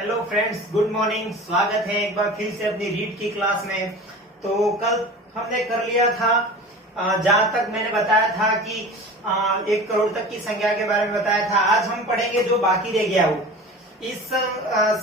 Hello friends, good morning. स्वागत है एक बार फिर से अपनी रीड की क्लास में। तो कल हमने कर लिया था, जहां तक मैंने बताया था कि 1 करोड़ तक की संख्या के बारे में बताया था। आज हम पढ़ेंगे जो बाकी रह गया वो इस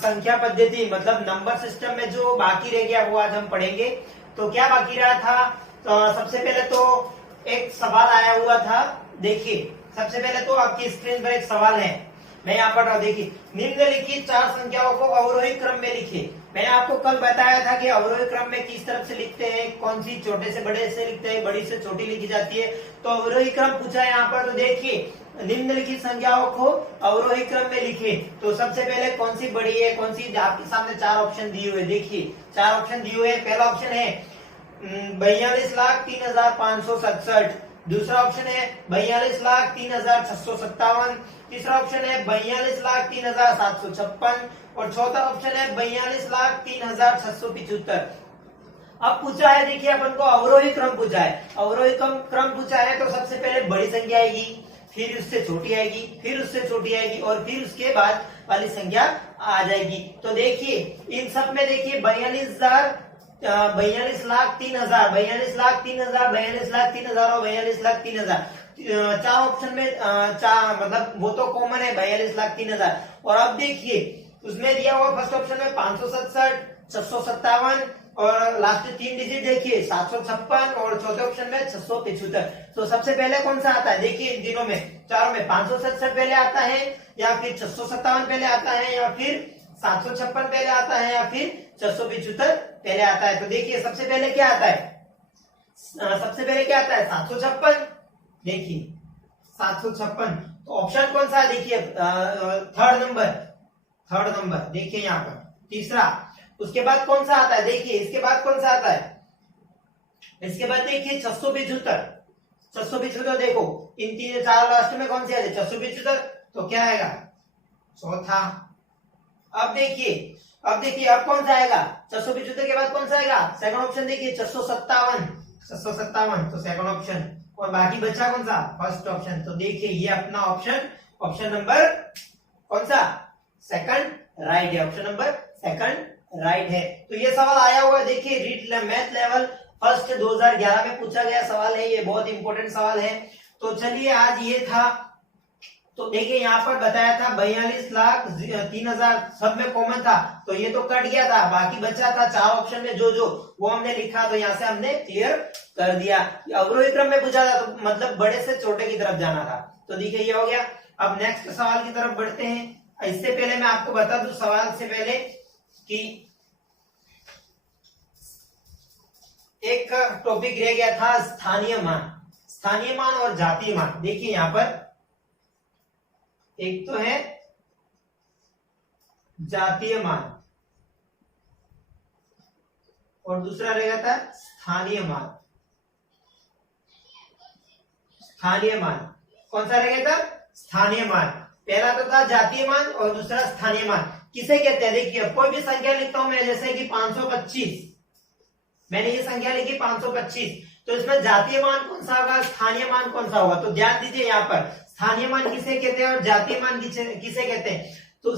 संख्या पद्धति मतलब नंबर सिस्टम में जो बाकी रह गया वो आज हम पढ़ेंगे। तो क्या बाकी रहा था? तो सबसे पहले तो एक सवाल आया हुआ था। देखिए, सबसे पहले तो आपकी स्क्रीन पर एक सवाल है, मैं यहाँ पढ़ रहा हूँ। देखिए, निम्नलिखित 4 संख्याओं को अवरोही क्रम में लिखिए। मैंने आपको कल बताया था कि अवरोही क्रम में किस तरह से लिखते हैं, कौन सी छोटे से बड़े से लिखते हैं, बड़ी से छोटी लिखी जाती है। तो अवरोही क्रम पूछा है यहाँ पर। तो देखिए, निम्नलिखित संख्याओं को अवरोही क्रम में लिखिए। तो सबसे पहले कौन सी बड़ी है, कौन सी, आपके सामने 4 ऑप्शन दिए हुए। देखिए 4 ऑप्शन दिए हुए। पहला ऑप्शन है 42,03,567। दूसरा ऑप्शन है 42,03,657। तीसरा ऑप्शन है 42,03,756 और चौथा ऑप्शन है 42,03,675। अब पूछा है, देखिए अपन को अवरोही क्रम पूछा है। अवरोही क्रम पूछा है तो सबसे पहले बड़ी संख्या आएगी, फिर उससे छोटी आएगी, फिर उससे छोटी आएगी और फिर उसके बाद वाली संख्या आ जाएगी। तो देखिए इन सब में देखिए 42,03,000, 42,03,000, 42,03,000 और 42,03,000। 4 ऑप्शन में चार मतलब वो तो कॉमन है 42,03,000। और अब देखिए उसमें दिया हुआ फर्स्ट ऑप्शन में 567, 657 और लास्ट 3 डिजिट देखिए 756 और चौथे ऑप्शन में 675। तो सबसे पहले कौन सा आता है? देखिए इन तीनों में, चारों में 567 पहले आता है या फिर 657 पहले आता है या फिर 756 पहले आता है या फिर 675 पहले आता है। तो देखिए सबसे पहले क्या आता है? सबसे पहले क्या आता है? 756। देखिए 756। तो ऑप्शन कौन सा है? देखिए थर्ड नंबर देखिए यहाँ पर तीसरा। उसके बाद कौन सा आता है? देखिए इसके बाद कौन सा आता है? इसके बाद देखिए 675। देखो इन 3-4 लास्ट में कौन सी आती है? 675। तो क्या आएगा? चौथा। अब देखिए अब कौन सा आएगा? 675 के बाद कौन सा आएगा? सेकंड ऑप्शन देखिए 657। तो सेकंड ऑप्शन। और बाकी बचा कौन सा? First option. तो देखिए ये अपना ऑप्शन नंबर कौन सा? सेकंड राइट है। ऑप्शन नंबर सेकंड राइट है। तो ये सवाल आया हुआ है। देखिए रीड मैथ लेवल फर्स्ट 2011 में पूछा गया सवाल है। ये बहुत इंपॉर्टेंट सवाल है। तो चलिए आज ये था। तो देखिए यहाँ पर बताया था 42,03,000 सब में कॉमन था, तो ये तो कट गया था। बाकी बचा था 4 ऑप्शन में जो वो हमने लिखा, तो यहाँ से हमने क्लियर कर दिया। अवरोही क्रम में पूछा था तो मतलब बड़े से छोटे की तरफ जाना था। तो देखिए ये हो गया। अब नेक्स्ट सवाल की तरफ बढ़ते हैं। इससे पहले मैं आपको बता दूं सवाल से पहले कि एक टॉपिक रह गया था स्थानीय मान और जातीय मान। देखिए यहाँ पर एक तो है जातीय मान और दूसरा रहेगा था स्थानीय मान। कौन सा रहेगा था? स्थानीय मान। पहला तो था जातीय मान और दूसरा स्थानीय मान। किसे कहते हैं? देखिए कोई भी संख्या लिखता हूं मैं, जैसे कि 525, मैंने ये संख्या लिखी 525। तो इसमें जातीय मान कौन सा होगा, स्थानीय मान कौन सा होगा? तो ध्यान दीजिए यहाँ पर स्थानीय मान किसे कहते हैं और जातीय मान किसे कहते हैं। तो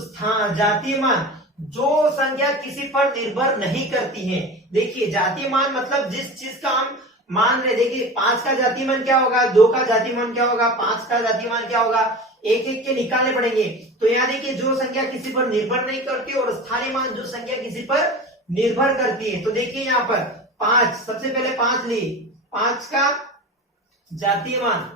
जातीय मान जो संख्या किसी पर निर्भर नहीं करती है। देखिए जातीय मान मतलब जिस चीज का हम मान रहे। देखिए 5 का जातीय मान क्या होगा, 2 का जातीय मान क्या होगा, 5 का जातीय मान क्या होगा, एक एक के निकालने पड़ेंगे। तो यहाँ देखिए जो संख्या किसी पर निर्भर नहीं करती और स्थानीय मान जो संख्या किसी पर निर्भर करती है। तो देखिए यहाँ पर 5, सबसे पहले 5 ली, 5 का जातीय मान,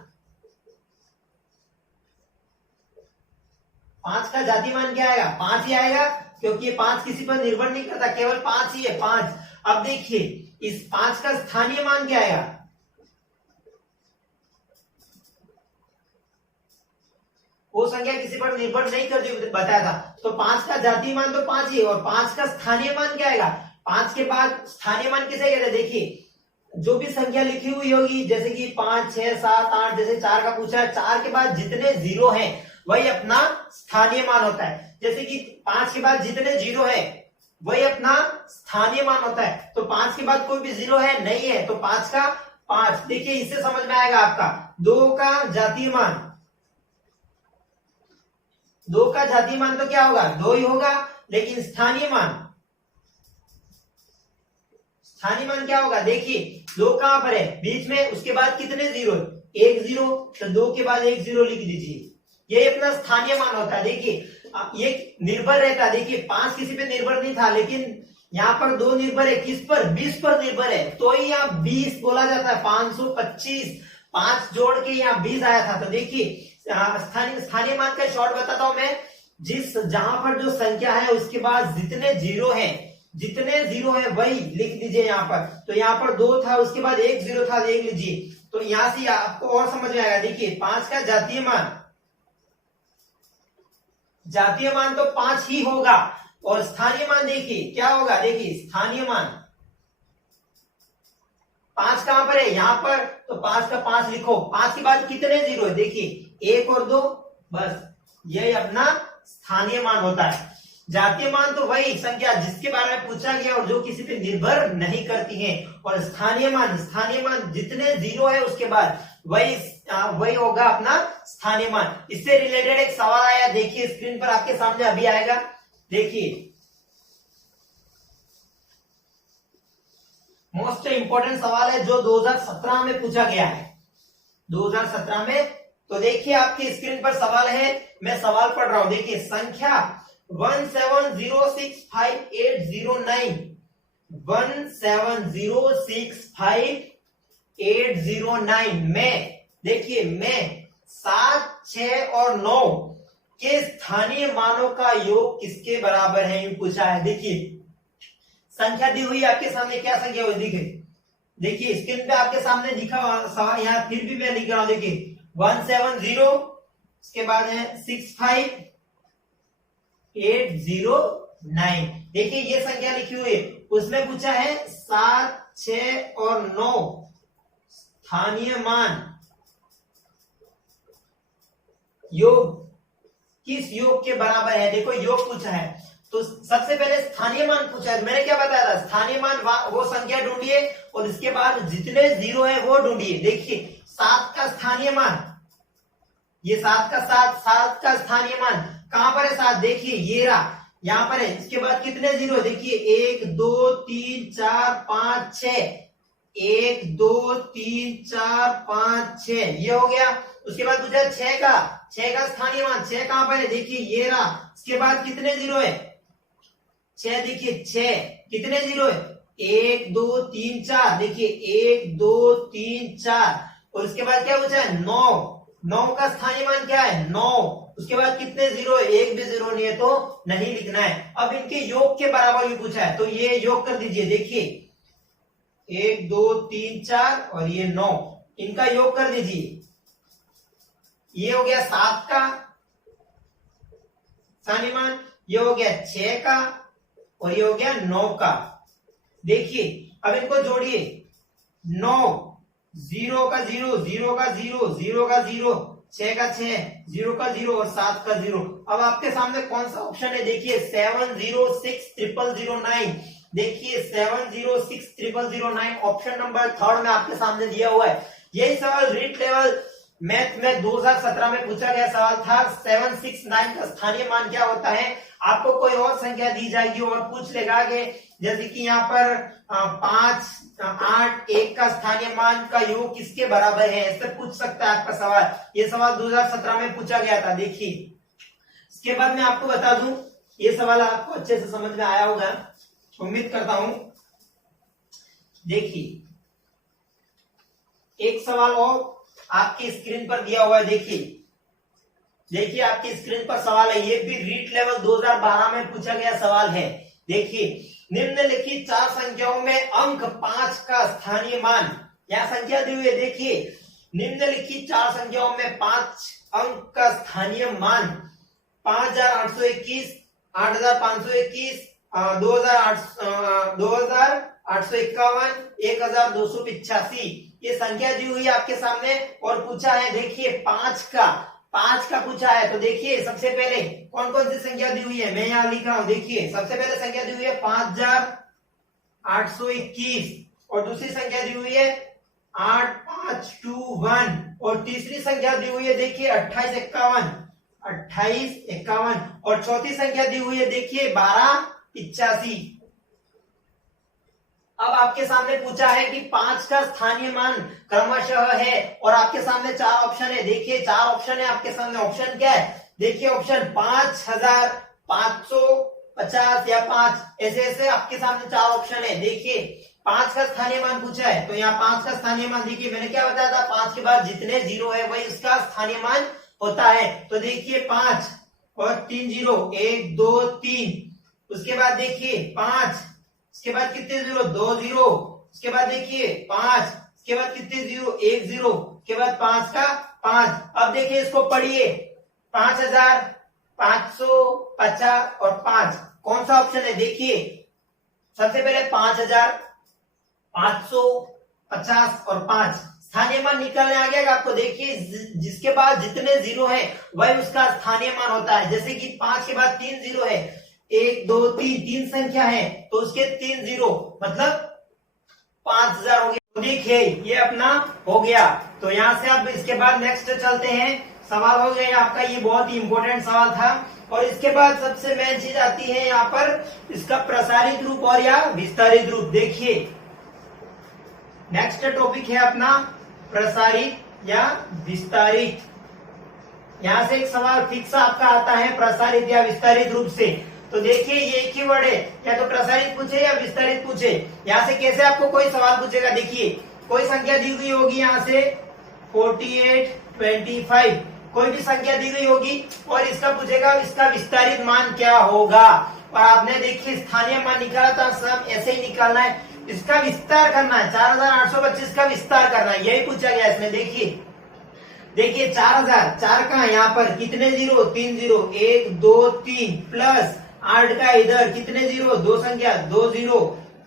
5 का जातीय मान क्या आएगा? 5 ही आएगा, क्योंकि ये 5 किसी पर निर्भर नहीं करता, केवल 5 ही है, 5। अब देखिए इस 5 का स्थानीय मान क्या आएगा? वो संख्या किसी पर निर्भर नहीं करती बताया था। तो 5 का जातीय मान तो 5 ही है और 5 का स्थानीय मान क्या आएगा? 5 के बाद स्थानीय मान किसे कहते हैं? देखिए जो भी संख्या लिखी हुई होगी, जैसे कि 5, 6, 7, 8, जैसे 4 का पूछा है, 4 के बाद जितने जीरो हैं वही अपना स्थानीय मान होता है। जैसे कि 5 के बाद जितने जीरो है वही अपना स्थानीय मान होता है। तो 5 के बाद कोई भी जीरो है नहीं है, तो 5 का 5। देखिए इससे समझ में आएगा आपका 2 का जातीय मान, दो का जातीय मान तो क्या होगा, दो ही होगा, लेकिन स्थानीय मान क्या होगा, देखिए दो कहां पर है, बीच में, उसके बाद कितने जीरो, एक जीरो, तो दो के बाद एक जीरो लिख दीजिए, ये अपना स्थानीय मान होता है। देखिए ये निर्भर रहता है, देखिए 5 किसी पे निर्भर नहीं था, लेकिन यहाँ पर 2 निर्भर है, किस पर, 20 पर निर्भर है, तो ही यहाँ 20 बोला जाता है, 525, 5 जोड़ के यहाँ 20 आया था। तो देखिए स्थानीय मान का शॉर्ट बताता हूं मैं, जहां पर जो संख्या है उसके बाद जितने जीरो है वही लिख दीजिए यहाँ पर। तो यहाँ पर 2 था, उसके बाद एक जीरो था, देख लीजिए, तो यहां से आपको और समझ में आएगा। देखिए 5 का जातीय मान तो 5 ही होगा, और स्थानीय मान देखिए क्या होगा, देखिए स्थानीय मान 5 कहां पर है, यहां पर, तो 5 का 5 लिखो, 5 के बाद कितने जीरो है, देखिए 1 और 2, बस यही अपना स्थानीय मान होता है। जातीय मान तो वही संख्या जिसके बारे में पूछा गया और जो किसी पे निर्भर नहीं करती है, और स्थानीय मान जितने जीरो है उसके बाद वही होगा अपना स्थानीय मान। इससे रिलेटेड एक सवाल आया, देखिए स्क्रीन पर आपके सामने अभी आएगा, देखिए मोस्ट इंपोर्टेंट सवाल है जो 2017 में पूछा गया है, 2017 में। तो देखिए आपकी स्क्रीन पर सवाल है, मैं सवाल पढ़ रहा हूं, देखिए संख्या 170658091706809 में, देखिए में 7, 6 और 9 के स्थानीय मानों का योग किसके बराबर है, ये पूछा है। देखिए संख्या दी हुई आपके सामने, क्या संख्या हुई, देखिए स्क्रीन पे आपके सामने लिखा सवाल, यहाँ फिर भी मैं लिख रहा हूं, देखिए 170, उसके बाद है 65809, देखिए ये संख्या लिखी हुई है, उसमें पूछा है 7, 6 और 9 स्थानीय मान योग किस योग के बराबर है। देखो योग पूछा है, तो सबसे पहले स्थानीय मान पूछा है, मैंने क्या बताया था, स्थानीय मान वो संख्या ढूंढिए और इसके बाद जितने जीरो है वो ढूंढिए। देखिए 7 का स्थानीय मान, ये 7 का स्थानीय मान कहां पर है, 7, देखिए ये रहा, यहां पर है, इसके बाद कितने जीरो, देखिए 1 2 3 4 5 6, 1 2 3 4 5 6, ये हो गया। उसके बाद पूछा 6 का स्थानीय मान, 6 कहां पर है, देखिए ये रहा, इसके बाद कितने जीरो है, 6, देखिए 6, कितने जीरो है, 1 2 3 4, देखिए 1 2 3 4, और उसके बाद क्या पूछा है 9 का स्थानीय मान क्या है 9, उसके बाद कितने जीरो है, एक भी जीरो नहीं है तो नहीं लिखना है। अब इनके योग के बराबर भी पूछा है, तो ये योग कर दीजिए, देखिए 1 2 3 4 और ये 9, इनका योग कर दीजिए, ये हो गया 7 का स्थानीय मान, ये हो गया 6 का, और ये हो गया 9 का। देखिए अब इनको जोड़िए, 9, 0 का 0, 0 का 0, 0 का 0, 6 का 6, 0 का 0 और 7 का 0। अब आपके सामने कौन सा ऑप्शन है, देखिए 706009, देखिए 706009 ऑप्शन नंबर 3 में आपके सामने दिया हुआ है। यही सवाल रीट लेवल मैथ में 2017 में पूछा गया सवाल था, 769 का स्थानीय मान क्या होता है। आपको कोई और संख्या दी जाएगी और पूछ लेगा कि जैसे कि यहाँ पर 5, 8, 1 का स्थानीय मान का योग किसके बराबर है, इससे पूछ सकता है आपका सवाल। ये सवाल 2017 में पूछा गया था। देखिए इसके बाद मैं आपको बता दूं, ये सवाल आपको अच्छे से समझ में आया होगा, उम्मीद करता हूं। देखिए एक सवाल और आपकी स्क्रीन पर दिया हुआ है, देखिए आपकी स्क्रीन पर सवाल है, ये भी रीट लेवल 2012 में पूछा गया सवाल है। देखिए निम्नलिखित 4 संख्याओं में अंक 5 का स्थानीय मान, यह संख्या दी हुई है, देखिए निम्नलिखित 4 संख्याओं में 5 अंक का स्थानीय मान 5821, 8521, 2851, 1285, ये संख्या दी हुई है आपके सामने और पूछा है। देखिए 5 का पूछा है, तो देखिए सबसे पहले कौन कौन सी संख्या दी हुई है, मैं यहां लिख रहा हूं। देखिए सबसे पहले संख्या दी हुई है 5821, और दूसरी संख्या दी हुई है 8521, और तीसरी संख्या दी हुई है देखिए 2851, 2851 और चौथी संख्या दी हुई है देखिए 1285। अब आपके सामने पूछा है कि 5 का स्थानीय मान क्रमशः है और आपके सामने 4 ऑप्शन है। देखिए 4 ऑप्शन है आपके सामने। ऑप्शन क्या है? देखिए ऑप्शन 5550 या 5, ऐसे ऐसे आपके सामने 4 ऑप्शन है। देखिए 5 का स्थानीय मान पूछा है तो यहाँ 5 का स्थानीय मान देखिए मैंने क्या बताया था, 5 के बाद जितने जीरो है वही उसका स्थानीय मान होता है। तो देखिए 5 और 3 जीरो, 1 2 3, उसके बाद देखिए 5, उसके बाद कितने जीरो, 2 जीरो, उसके बाद देखिए 5, उसके बाद कितने जीरो, 1 जीरो, उसके बाद 5 का 5। अब देखिए इसको पढ़िए 5550 और 5 कौन सा ऑप्शन है? देखिए सबसे पहले 5550 और 5 स्थानीय मान निकालने आ गया आपको। देखिए जिसके बाद जितने जीरो है वही उसका स्थानीय मान होता है। जैसे कि 5 के बाद 3 जीरो है, 1 2 3, 3 संख्या है तो उसके 3 जीरो मतलब 5000 हो गया। तो देखिए ये अपना हो गया। तो यहाँ से अब इसके बाद नेक्स्ट चलते हैं। सवाल हो गया आपका, ये बहुत ही इंपॉर्टेंट सवाल था। और इसके बाद सबसे मेन चीज आती है यहाँ पर इसका प्रसारित रूप और या विस्तारित रूप। देखिए नेक्स्ट टॉपिक है अपना प्रसारित या विस्तारित। यहां से एक सवाल फिक्स आपका आता है प्रसारित या विस्तारित रूप से। तो देखिए ये एक ही वर्ड है, या तो प्रसारित पूछे या विस्तारित पूछे। यहां से कैसे आपको कोई सवाल पूछेगा, देखिए कोई संख्या दी हुई होगी यहाँ से 48 25, कोई भी संख्या दी गई होगी और इसका पूछेगा इसका विस्तारित मान क्या होगा। और आपने देखिए स्थानीय मान निकाला था, सब ऐसे ही निकालना है, इसका विस्तार करना है। 4825 का विस्तार करना है, यही पूछा गया इसमें। देखिए 4000, 4 का यहाँ पर कितने जीरो, 3 जीरो, 1 2 3 प्लस 8 का इधर कितने जीरो, 2 संख्या, 2 जीरो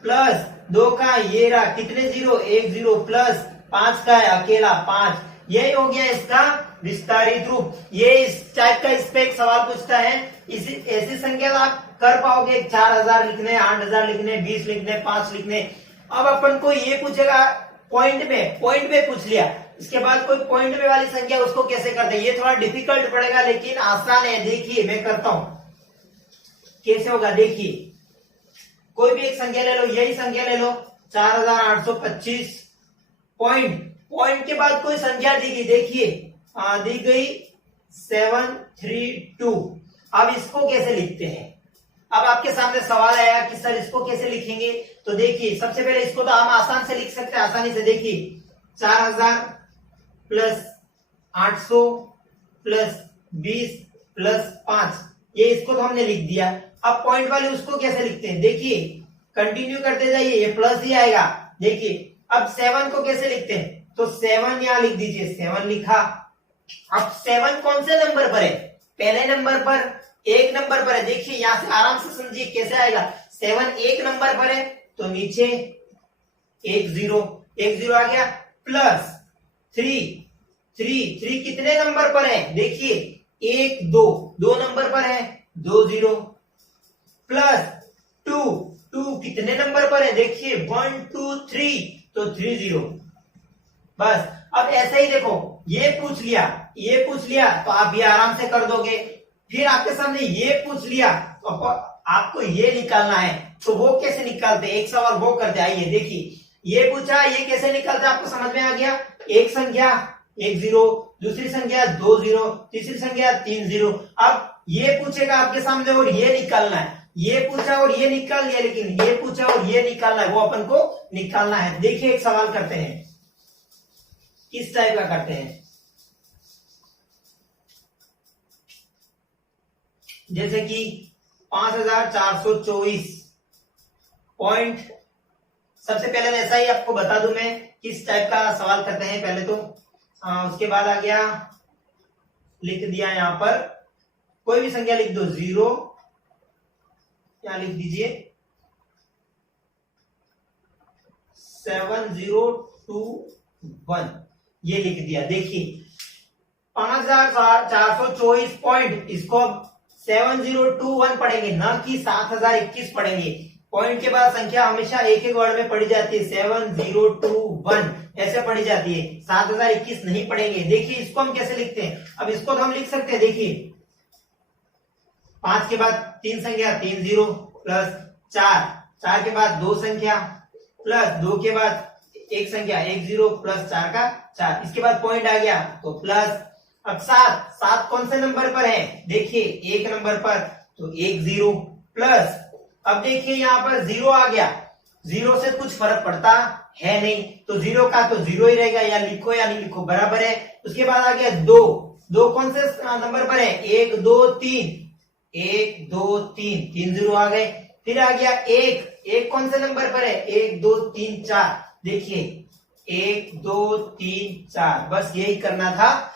प्लस 2 का ये रहा कितने जीरो, 1 जीरो प्लस 5 का है अकेला 5। यही हो गया इसका विस्तारित रूप। ये इस टाइप का इस पे एक सवाल पूछता है। इसी ऐसी संख्या आप कर पाओगे, 4000 लिखने, 8000 लिखने, 20 लिखने, 5 लिखने। अब अपन को ये पूछेगा पॉइंट में पूछ लिया, इसके बाद कोई पॉइंट में वाली संख्या उसको कैसे करते हैं, ये थोड़ा डिफिकल्ट पड़ेगा लेकिन आसान है। देखिए मैं करता हूं कैसे होगा। देखिए कोई भी एक संख्या ले लो, यही संख्या ले लो 4825, पॉइंट के बाद कोई संख्या दी गई, देखिए दी गई 732। अब इसको कैसे लिखते हैं? अब आपके सामने सवाल आया कि सर इसको कैसे लिखेंगे। तो देखिए सबसे पहले इसको तो हम आसान से लिख सकते हैं, आसानी से। देखिए 4000 प्लस 800 प्लस 20 प्लस 5, ये इसको तो हमने लिख दिया। अब पॉइंट वाले उसको कैसे लिखते हैं? देखिए कंटिन्यू करते जाइए, ये प्लस ही आएगा। देखिए अब 7 को कैसे लिखते हैं? तो 7 यहां लिख दीजिए, 7 लिखा। अब 7 कौन से नंबर पर है? पहले नंबर पर, 1 नंबर पर है। देखिए यहां से आराम से समझिए कैसे आएगा। 7 1 नंबर पर है तो नीचे 1 जीरो आ गया, प्लस 3 कितने नंबर पर है? देखिए 1 2 नंबर पर है, 2 जीरो, प्लस 2 कितने नंबर पर है? देखिए 1 2 3 तो 3 जीरो। बस अब ऐसे ही देखो, ये पूछ लिया तो आप ये आराम से कर दोगे। फिर आपके सामने ये पूछ लिया तो आपको ये निकालना है। तो वो कैसे निकालते? एक सवाल वो करते, आइए देखिए। ये पूछा, ये कैसे निकालते आपको समझ में आ गया। एक संख्या 1 जीरो, दूसरी संख्या 2 जीरो, तीसरी संख्या 3 जीरो। अब ये पूछेगा आपके सामने और ये निकालना है। ये पूछा और ये निकाल लिया, लेकिन ये पूछा और ये निकालना है, वो अपन को निकालना है। देखिए एक सवाल करते हैं, किस टाइप का करते हैं। जैसे कि 5424 पॉइंट, सबसे पहले वैसा ही आपको बता दूं मैं किस टाइप का सवाल करते हैं। पहले तो उसके बाद आ गया, लिख दिया यहां पर कोई भी संख्या लिख दो, 0 क्या लिख दीजिए 7021, ये लिख दिया। देखिए 5424 पॉइंट, इसको 7021 पढ़ेंगे, न कि 7021 पढ़ेंगे। पॉइंट के बाद संख्या हमेशा एक एक वर्ड में पढ़ी जाती है, 7021 ऐसे पढ़ी जाती है, 7021 नहीं पढ़ेंगे। देखिए इसको हम कैसे लिखते हैं। अब इसको तो हम लिख सकते हैं, देखिए 5 के बाद 3 संख्या 3 जीरो प्लस 4, 4 के बाद 2 संख्या प्लस 2 के बाद 1 संख्या 1 जीरो प्लस 4 का 4, इसके बाद पॉइंट आ गया तो प्लस। अब 7, 7 कौन से नंबर पर है, देखिए 1 नंबर पर, तो 1 जीरो प्लस। अब देखिए यहाँ पर 0 आ गया, 0 से कुछ फर्क पड़ता है नहीं, तो 0 का तो 0 ही रहेगा, या लिखो या नहीं लिखो बराबर है। उसके बाद आ गया 2, 2 कौन से नंबर पर है, 1 2 3, 1 2 3, 3 जीरो आ गए। फिर आ गया 1, 1 कौन से नंबर पर है, 1 2 3 4, देखिए 1 2 3 4, बस यही करना था।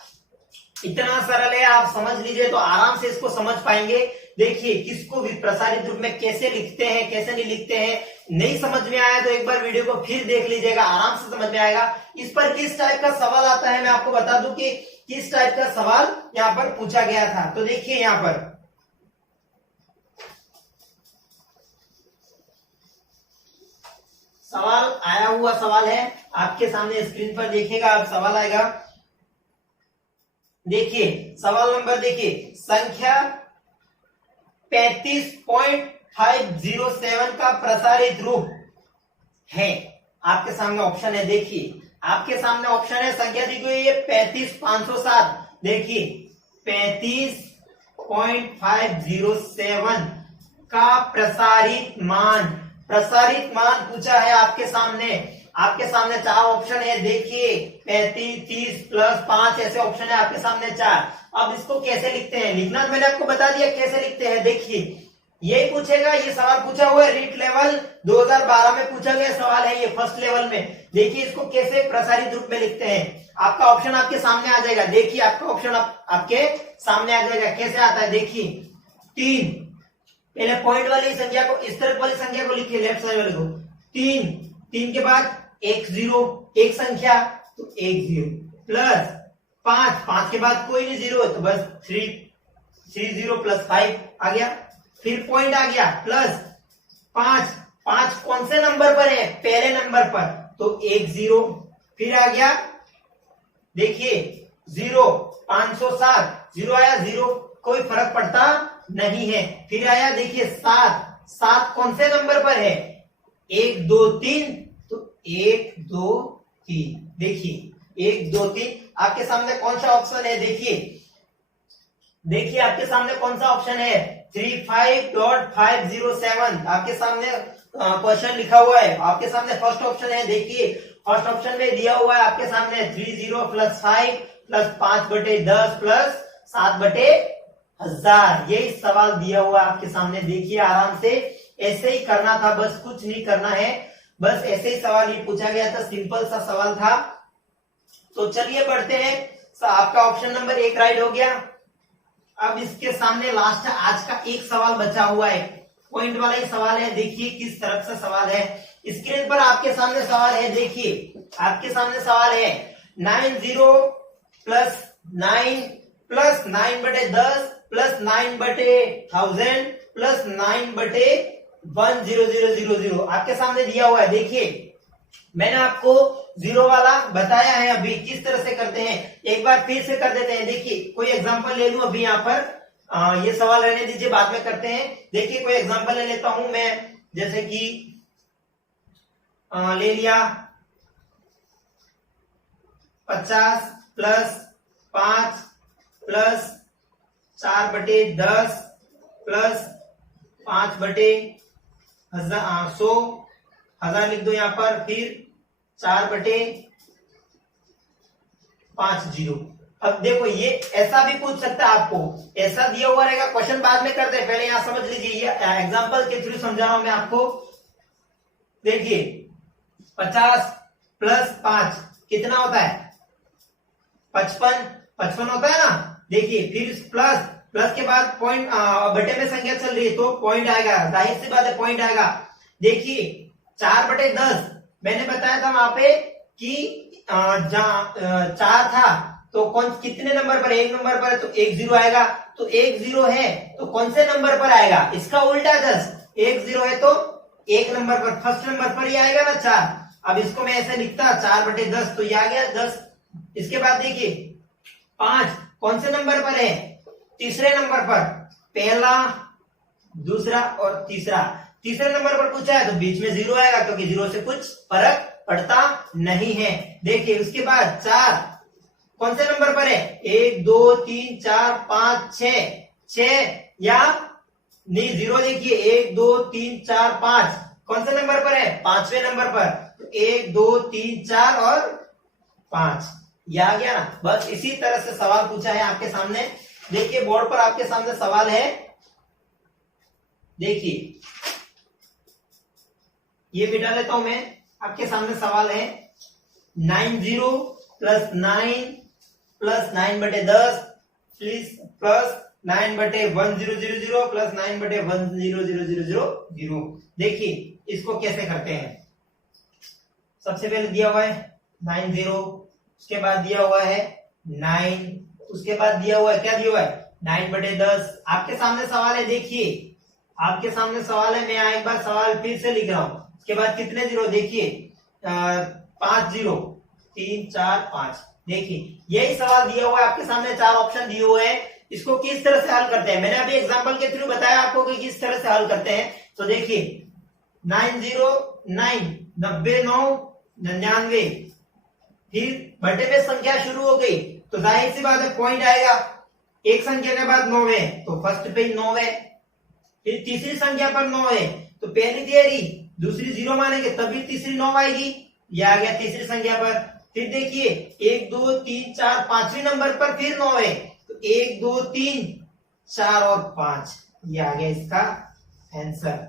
इतना सरल है, आप समझ लीजिए तो आराम से इसको समझ पाएंगे। देखिए किसको भी प्रसारित रूप में कैसे लिखते हैं कैसे नहीं लिखते हैं, नहीं समझ में आया तो एक बार वीडियो को फिर देख लीजिएगा, आराम से समझ में आएगा। इस पर किस टाइप का सवाल आता है मैं आपको बता दूं कि किस टाइप का सवाल यहाँ पर पूछा गया था। तो देखिए यहाँ पर सवाल आया हुआ सवाल है आपके सामने स्क्रीन पर, देखिएगा अब सवाल आएगा। देखिए सवाल नंबर देखिए, संख्या 35.507 का प्रसारित रूप है। आपके सामने ऑप्शन है, देखिए आपके सामने ऑप्शन है, संख्या दी गई है 35,507, देखिए 35.507 का प्रसारित मान पूछा है आपके सामने। आपके सामने 4 ऑप्शन है, देखिए 35 30 प्लस 5 ऐसे ऑप्शन है आपके सामने 4। अब इसको कैसे लिखते हैं, लिखना मैंने आपको बता दिया कैसे लिखते हैं। देखिए यही पूछेगा, ये सवाल पूछा हुआ है रीट लेवल 2012 में पूछा गया सवाल है, ये फर्स्ट लेवल में। देखिए इसको कैसे प्रसारित रूप में लिखते हैं, आपका ऑप्शन आपके सामने आ जाएगा। देखिए आपका ऑप्शन आपके सामने आ जाएगा, कैसे आता है देखिए 3, पहले पॉइंट वाली संख्या को, इस तरफ वाली संख्या को लिखिए लेफ्ट साइड वाले को, 3, 3 के बाद 1 जीरो, एक संख्या तो 1 जीरो प्लस 5, 5 के बाद कोई नहीं जीरो तो बस 3 जीरो प्लस 5 आ गया। फिर पॉइंट आ गया प्लस 5, 5 कौन से नंबर पर है, पहले नंबर पर, तो 1 जीरो। फिर आ गया देखिए 0, 507, जीरो आया, जीरो कोई फर्क पड़ता नहीं है। फिर आया देखिए 7, 7 कौन से नंबर पर है, 1 2 3, तो 1 2 3, देखिए 1 2 3। आपके सामने कौन सा ऑप्शन है, देखिए आपके सामने कौन सा ऑप्शन है, 35.507 आपके सामने क्वेश्चन लिखा हुआ है। आपके सामने फर्स्ट ऑप्शन है, देखिए फर्स्ट ऑप्शन में दिया हुआ है आपके सामने 30 प्लस 5 प्लस 5/10 प्लस 7/1000, यही सवाल दिया हुआ है आपके सामने। देखिए आराम से ऐसे ही करना था, बस कुछ नहीं करना है, बस ऐसे ही सवाल ये पूछा गया था, सिंपल सा सवाल था। तो चलिए बढ़ते हैं, आपका ऑप्शन नंबर 1 राइट हो गया। अब इसके सामने लास्ट आज का एक सवाल बचा हुआ है, पॉइंट वाला ही सवाल है। देखिए किस तरफ से सवाल है, स्क्रीन पर आपके सामने सवाल है। देखिए आपके सामने सवाल है 90 प्लस 9 प्लस 9/10 प्लस 9/1000 प्लस 9/10000 आपके सामने दिया हुआ है। देखिए मैंने आपको जीरो वाला बताया है, अभी किस तरह से करते हैं एक बार फिर से कर देते हैं। देखिए कोई एग्जांपल ले लूं अभी यहाँ पर, ये सवाल रहने दीजिए बाद में करते हैं। देखिए कोई एग्जांपल ले लेता हूं मैं, जैसे कि ले लिया 50 प्लस 5 प्लस 4/10 प्लस 5/100, 1000 लिख दो यहाँ पर, फिर 4/50। अब देखो ये ऐसा भी पूछ सकता है आपको, ऐसा दिया हुआ रहेगा, क्वेश्चन बाद में करते हैं, पहले यहां समझ लीजिए, ये एग्जांपल के थ्रू समझा रहा हूं मैं आपको। देखिए 50 प्लस 5 कितना होता है, 55 होता है ना। देखिए फिर प्लस के बाद पॉइंट, बटे में संख्या चल रही है तो पॉइंट आएगा, जाहिर सी बात है पॉइंट आएगा। देखिए 4/10 मैंने बताया था वहां पे कि जहां 4 था तो कितने नंबर पर, 1 नंबर पर है तो 1 जीरो आएगा, तो 1 जीरो है तो कौन से नंबर पर आएगा, इसका उल्टा 10, 1 जीरो है तो 1 नंबर पर, फर्स्ट नंबर पर ही आएगा ना 4। अब इसको मैं ऐसे लिखता 4/10 तो ये आ गया 10। इसके बाद देखिए 5 कौन से नंबर पर है, तीसरे नंबर पर, पहला, दूसरा और तीसरा। तीसरे नंबर पर पूछा है तो बीच में 0 आएगा, क्योंकि 0 से कुछ फर्क पड़ता नहीं है। देखिए उसके बाद 4 कौन से नंबर पर है? 1 2 3 4 5 6 या नहीं, 0 देखिए 1 2 3 4 5 कौन से नंबर पर है? 5वें नंबर पर। 1 2 3 4 और 5, ये आ गया ना। बस इसी तरह से सवाल पूछा है आपके सामने। देखिए बोर्ड पर आपके सामने सवाल है, देखिए ये भी डाल लेता हूं मैं। आपके सामने सवाल है 90 प्लस 9 प्लस 9/10 प्लस 9/1000 प्लस 9/100000। देखिए इसको कैसे करते हैं। सबसे पहले दिया हुआ है 90, उसके बाद दिया हुआ है 9, उसके बाद दिया हुआ है, क्या दिया हुआ है? 9/10। आपके सामने सवाल है, देखिए आपके सामने सवाल है। मैं एक बार सवाल फिर से लिख रहा हूं। उसके बाद कितने 0? देखिए 5 0, 3 4 5। देखिए यही सवाल दिया हुआ है आपके सामने, 4 ऑप्शन दिए हुए हैं। इसको किस तरह से हल करते हैं, मैंने अभी एग्जांपल के थ्रू बताया आपको कि किस तरह से हल करते हैं। तो देखिए 909 99 99, फिर बटे में संख्या शुरू हो गई तो जाहिर सी बात है पॉइंट आएगा। एक संख्या के बाद 9 है तो फर्स्ट पे 9 है। फिर तीसरी संख्या पर 9 है तो पहली तैयारी, दूसरी 0 मानेंगे तभी तीसरी 9 आएगी। ये आ गया तीसरी संख्या पर। फिर देखिए 1 2 3 4 5वें नंबर पर फिर 9 है तो 1 2 3 4 और 5, ये आ गया इसका आंसर।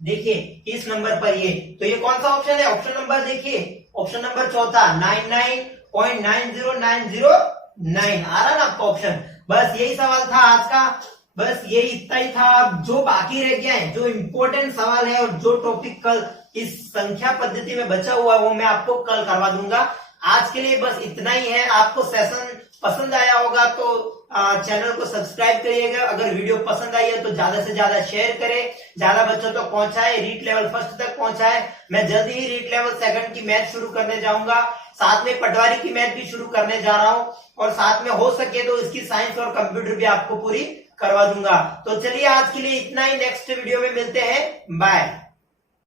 देखिए इस नंबर पर ये, तो ये कौन सा ऑप्शन है? ऑप्शन नंबर देखिए, ऑप्शन नंबर चौथा 99.90909 आ रहा ना आपका ऑप्शन। बस यही सवाल था आज का, बस यही इतना ही था। जो बाकी रह गया है, जो इंपॉर्टेंट सवाल है और जो टॉपिक कल इस संख्या पद्धति में बचा हुआ है वो मैं आपको कल करवा दूंगा। आज के लिए बस इतना ही है। आपको सेशन पसंद आया होगा तो चैनल को सब्सक्राइब करिएगा। अगर वीडियो पसंद आई है तो ज्यादा से ज्यादा शेयर करें, ज्यादा बच्चों तक पहुंचाए, रीट लेवल फर्स्ट तक पहुंचाए। मैं जल्दी ही रीट लेवल सेकंड की मैथ शुरू करने जाऊंगा, साथ में पटवारी की मैथ भी शुरू करने जा रहा हूं, और साथ में हो सके तो इसकी साइंस और कंप्यूटर भी आपको पूरी करवा दूंगा। तो चलिए आज के लिए इतना ही, नेक्स्ट वीडियो में मिलते हैं, बाय।